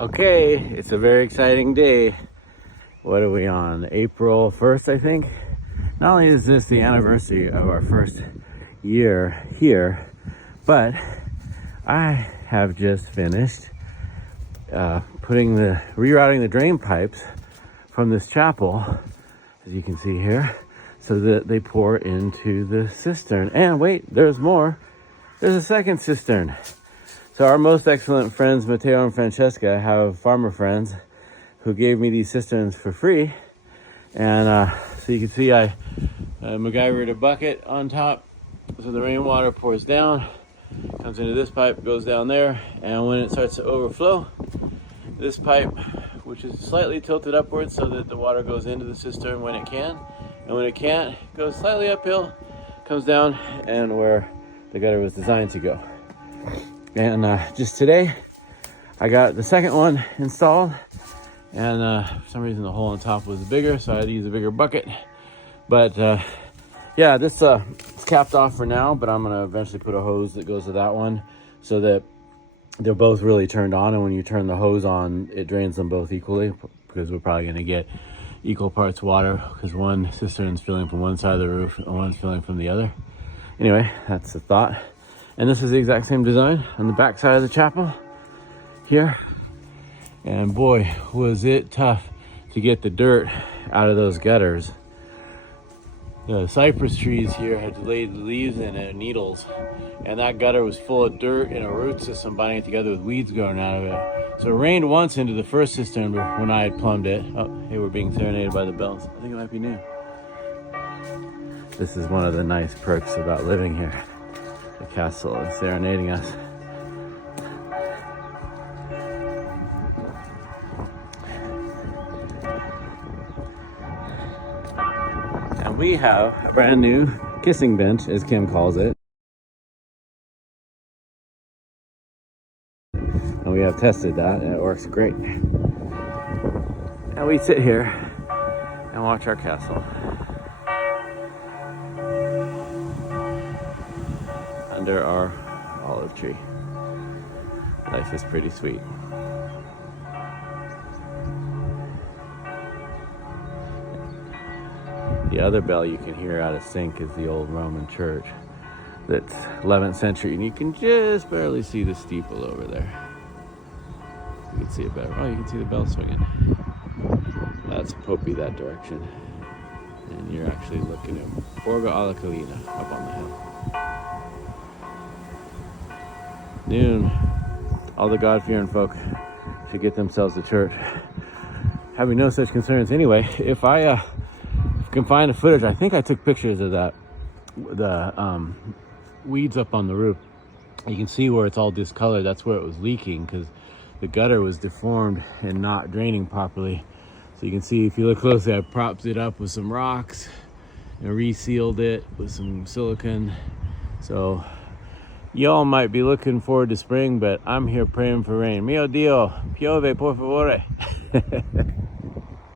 Okay, it's a very exciting day. What are we on? April 1st, I think? Not only is this the anniversary of our first year here, but I have just finished rerouting the drain pipes from this chapel, as you can see here, so that they pour into the cistern. And wait, there's more. There's a second cistern. So our most excellent friends, Matteo and Francesca, have farmer friends who gave me these cisterns for free. And so you can see I MacGyvered a bucket on top, so the rainwater pours down, comes into this pipe, goes down there, and when it starts to overflow, this pipe, which is slightly tilted upwards so that the water goes into the cistern when it can, and when it can't, it goes slightly uphill, comes down, and where the gutter was designed to go. And just today, I got the second one installed, and for some reason the hole on top was bigger, so I had to use a bigger bucket. But yeah, this is capped off for now, but I'm gonna eventually put a hose that goes to that one so that they're both really turned on, and when you turn the hose on, it drains them both equally, because we're probably gonna get equal parts water, because one cistern's filling from one side of the roof and one's filling from the other. Anyway, that's the thought. And this is the exact same design on the back side of the chapel here. And boy, was it tough to get the dirt out of those gutters. The cypress trees here had laid leaves in it, needles, and that gutter was full of dirt and a root system binding it together with weeds growing out of it. So it rained once into the first cistern when I had plumbed it. Oh, hey, we're being serenaded by the bells. I think it might be new. This is one of the nice perks about living here. The castle is serenading us. And we have a brand new kissing bench, as Kim calls it. And we have tested that, and it works great. And we sit here and watch our castle under our olive tree. Life is pretty sweet. The other bell you can hear out of sync is the old Roman church that's 11th century, and you can just barely see the steeple over there. You can see it better. Oh, you can see the bell swinging. That's Popey that direction. And you're actually looking at Borgo alla Collina up on the hill. Noon, all the God-fearing folk should get themselves to church. Having no such concerns anyway. If I can find the footage, I think I took pictures of that, the weeds up on the roof. You can see where it's all discolored. That's where it was leaking, because the gutter was deformed and not draining properly. So you can see, if you look closely, I propped it up with some rocks and resealed it with some silicone. So y'all might be looking forward to spring, but I'm here praying for rain. Mio Dio, piove por favore.